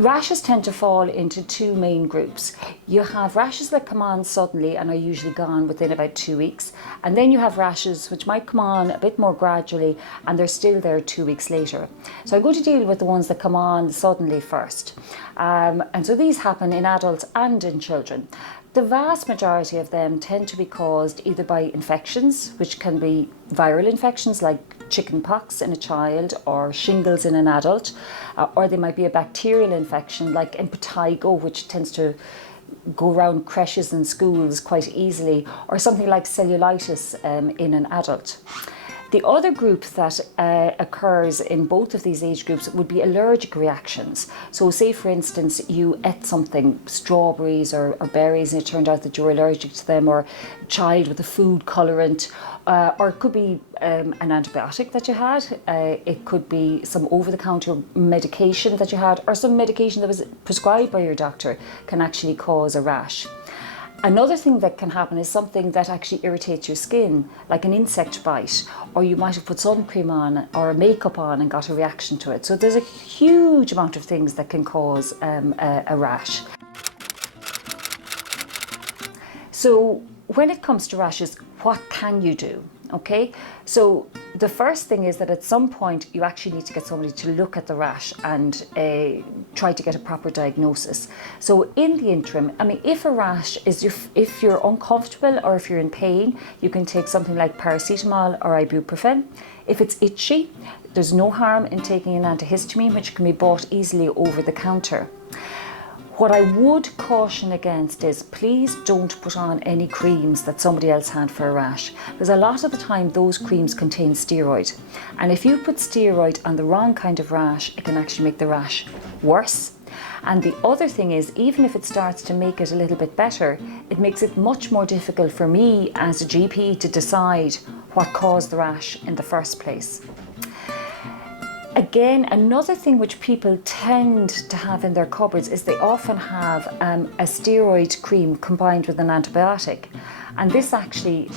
Rashes tend to fall into two main groups. You have rashes that come on suddenly and are usually gone within about 2 weeks. And then you have rashes which might come on a bit more gradually and they're still there 2 weeks later. So I'm going to deal with the ones that come on suddenly first. And so these happen in adults and in children. The vast majority of them tend to be caused either by infections, which can be viral infections like chicken pox in a child or shingles in an adult, or they might be a bacterial infection like impetigo, which tends to go around creches and schools quite easily, or something like cellulitis in an adult. The other group that occurs in both of these age groups would be allergic reactions. So say for instance you ate something, strawberries or berries, and it turned out that you were allergic to them, or a child with a food colourant, or it could be an antibiotic that you had, it could be some over-the-counter medication that you had, or some medication that was prescribed by your doctor can actually cause a rash. Another thing that can happen is something that actually irritates your skin, like an insect bite, or you might have put sun cream on or makeup on and got a reaction to it. So there's a huge amount of things that can cause a rash. So when it comes to rashes, what can you do? Okay, so the first thing is that at some point you actually need to get somebody to look at the rash and try to get a proper diagnosis. So in the interim, I mean, if a rash is, if you're uncomfortable or if you're in pain, you can take something like paracetamol or ibuprofen. If it's itchy, there's no harm in taking an antihistamine, which can be bought easily over the counter. What I would caution against is please don't put on any creams that somebody else had for a rash, because a lot of the time those creams contain steroid, and if you put steroid on the wrong kind of rash, it can actually make the rash worse. And the other thing is, even if it starts to make it a little bit better, it makes it much more difficult for me as a GP to decide what caused the rash in the first place. Again, another thing which people tend to have in their cupboards is they often have a steroid cream combined with an antibiotic. And this actually,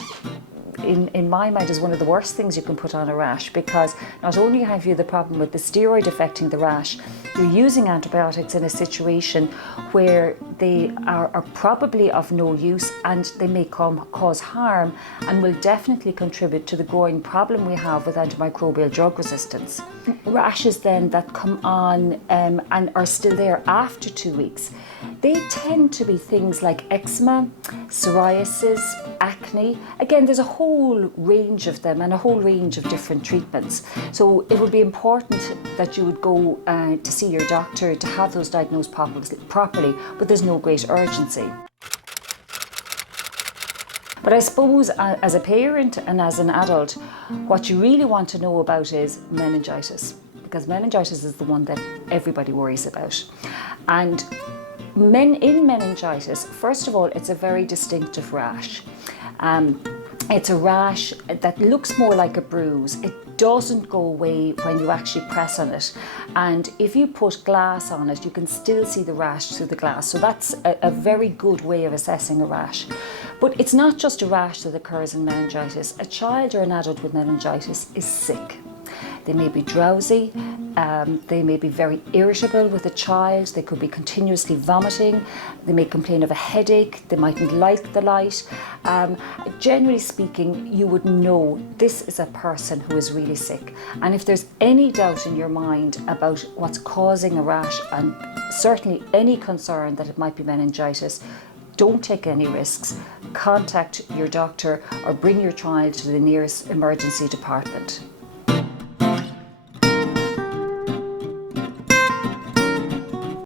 in my mind, is one of the worst things you can put on a rash, because not only have you the problem with the steroid affecting the rash, you're using antibiotics in a situation where they are probably of no use, and they may cause harm and will definitely contribute to the growing problem we have with antimicrobial drug resistance. Rashes then that come on and are still there after 2 weeks, they tend to be things like eczema, psoriasis, acne. Again, there's a whole range of them and a whole range of different treatments. So it would be important that you would go to see your doctor to have those diagnosed properly, but there's no great urgency. But I suppose as a parent and as an adult, what you really want to know about is meningitis, because meningitis is the one that everybody worries about. And in meningitis, first of all, it's a very distinctive rash. It's a rash that looks more like a bruise. It doesn't go away when you actually press on it. And if you put glass on it, you can still see the rash through the glass. So that's a very good way of assessing a rash. But it's not just a rash that occurs in meningitis. A child or an adult with meningitis is sick. They may be drowsy, they may be very irritable with a child, they could be continuously vomiting, they may complain of a headache, they mightn't like the light. Generally speaking, you would know this is a person who is really sick. And if there's any doubt in your mind about what's causing a rash, and certainly any concern that it might be meningitis, don't take any risks. Contact your doctor or bring your child to the nearest emergency department.